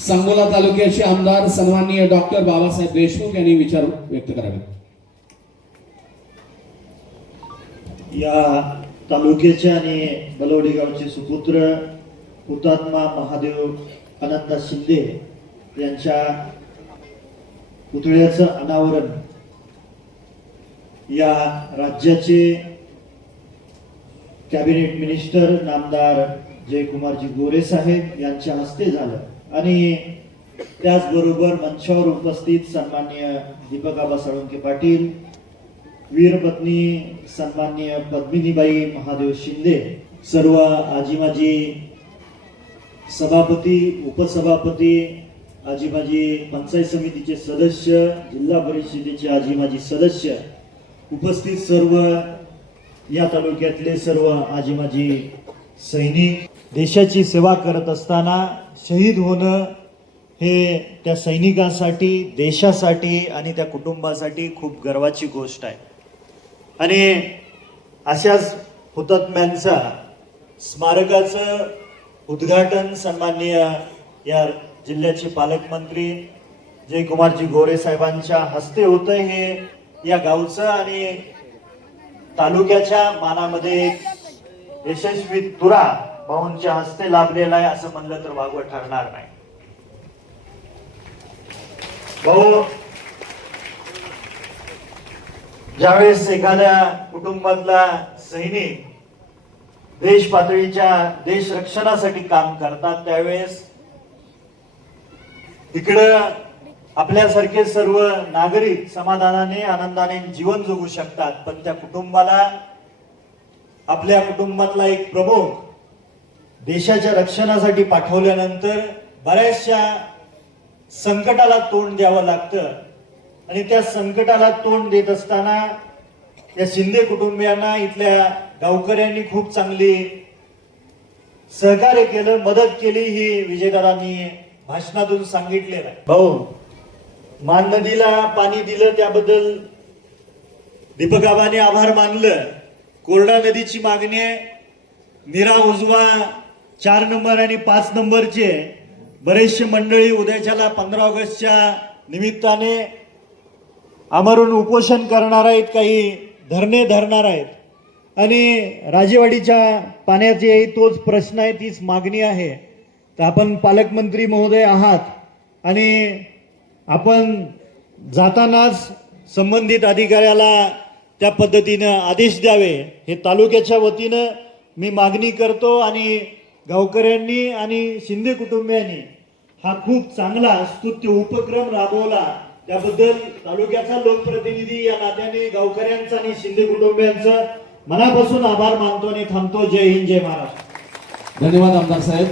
सांगोला तालुक्याचे आमदार सन्माननीय डॉक्टर बाबासाहेब देशमुख यांनी विचार व्यक्त करावे। या तालुक्याचे आणि बलवडी गावचे सुपुत्र हुतात्मा महादेव अनंतदास शिंदे यांच्या पुतळ्याचं अनावरण या राज्याचे कॅबिनेट मिनिस्टर नामदार जयकुमारजी गोरे साहेब यांच्या हस्ते झालं आणि त्याचबरोबर मंचावर उपस्थित सन्माननीय दीपक आबा साळुंके पाटील, वीरपत्नी सन्माननीय पद्मिनीबाई महादेव शिंदे, सर्व आजी माजी सभापती, उपसभापती, आजी माजी पंचायत समितीचे सदस्य, जिल्हा परिषदेचे आजी माजी सदस्य, उपस्थित सर्व या तालुक्यातले सर्व आजी माजी सैनिक, देशाची सेवा करत असताना शहीद होणं हे त्या सैनिकांसाठी, देशासाठी आणि त्या कुटुंबासाठी खूप गर्वाची गोष्ट आहे। आणि अशाच हुतात्म्यांचा स्मारकाचं उद्घाटन सन्माननीय या जिल्ह्याचे पालकमंत्री जयकुमारजी गोरे साहेबांच्या हस्ते होतं। हे या गावचं आणि तालुक्याच्या मानामध्ये यशस्वी तुरा भाऊंच्या हस्ते लाभलेला आहे असं म्हणलं तर वागवं ठरणार नाही। भाऊ, ज्यावेळेस एखाद्या कुटुंबातला सैनिक देश पातळीच्या देश रक्षणासाठी काम करतात त्यावेळेस इकडं आपल्यासारखे सर्व नागरिक समाधानाने आनंदाने जीवन जगू शकतात, पण त्या कुटुंबाला, आपल्या कुटुंबातला एक प्रमुख देशाच्या रक्षणासाठी पाठवल्यानंतर बऱ्याचशा संकटाला तोंड द्यावं लागतं आणि त्या संकटाला तोंड देत असताना या शिंदे कुटुंबियांना इथल्या गावकऱ्यांनी खूप चांगली सहकार्य केलं, मदत केली, ही विजयदादांनी भाषणातून सांगितलेलं आहे। भाऊ, मान नदीला पाणी दिलं त्याबद्दल दीपकाबाने आभार मानलं। कोरडा नदीची मागणी आहे, निरा उजवा 4 नंबर आणि 5 नंबरचे बरेचसे मंडळी उद्याच्याला 15 ऑगस्टच्या निमित्ताने आमरण उपोषण करणार आहेत, काही धरणे धरणार आहेत आणि राजेवाडीच्या पाण्याचे तोच प्रश्न आहे, तीच मागणी आहे। तर आपण पालकमंत्री महोदय आहात आणि आपण जातानाच संबंधित अधिकाऱ्याला त्या पद्धतीनं आदेश द्यावे, हे तालुक्याच्या वतीनं मी मागणी करतो। आणि गावकऱ्यांनी आणि शिंदे कुटुंबियांनी हा खूप चांगला स्तुत्य उपक्रम राबवला, त्याबद्दल तालुक्याचा लोकप्रतिनिधी या नात्याने गावकऱ्यांचा आणि शिंदे कुटुंबियांचा मनापासून आभार मानतो आणि थांबतो। जय हिंद, जय महाराष्ट्र। धन्यवाद आमदार साहेब।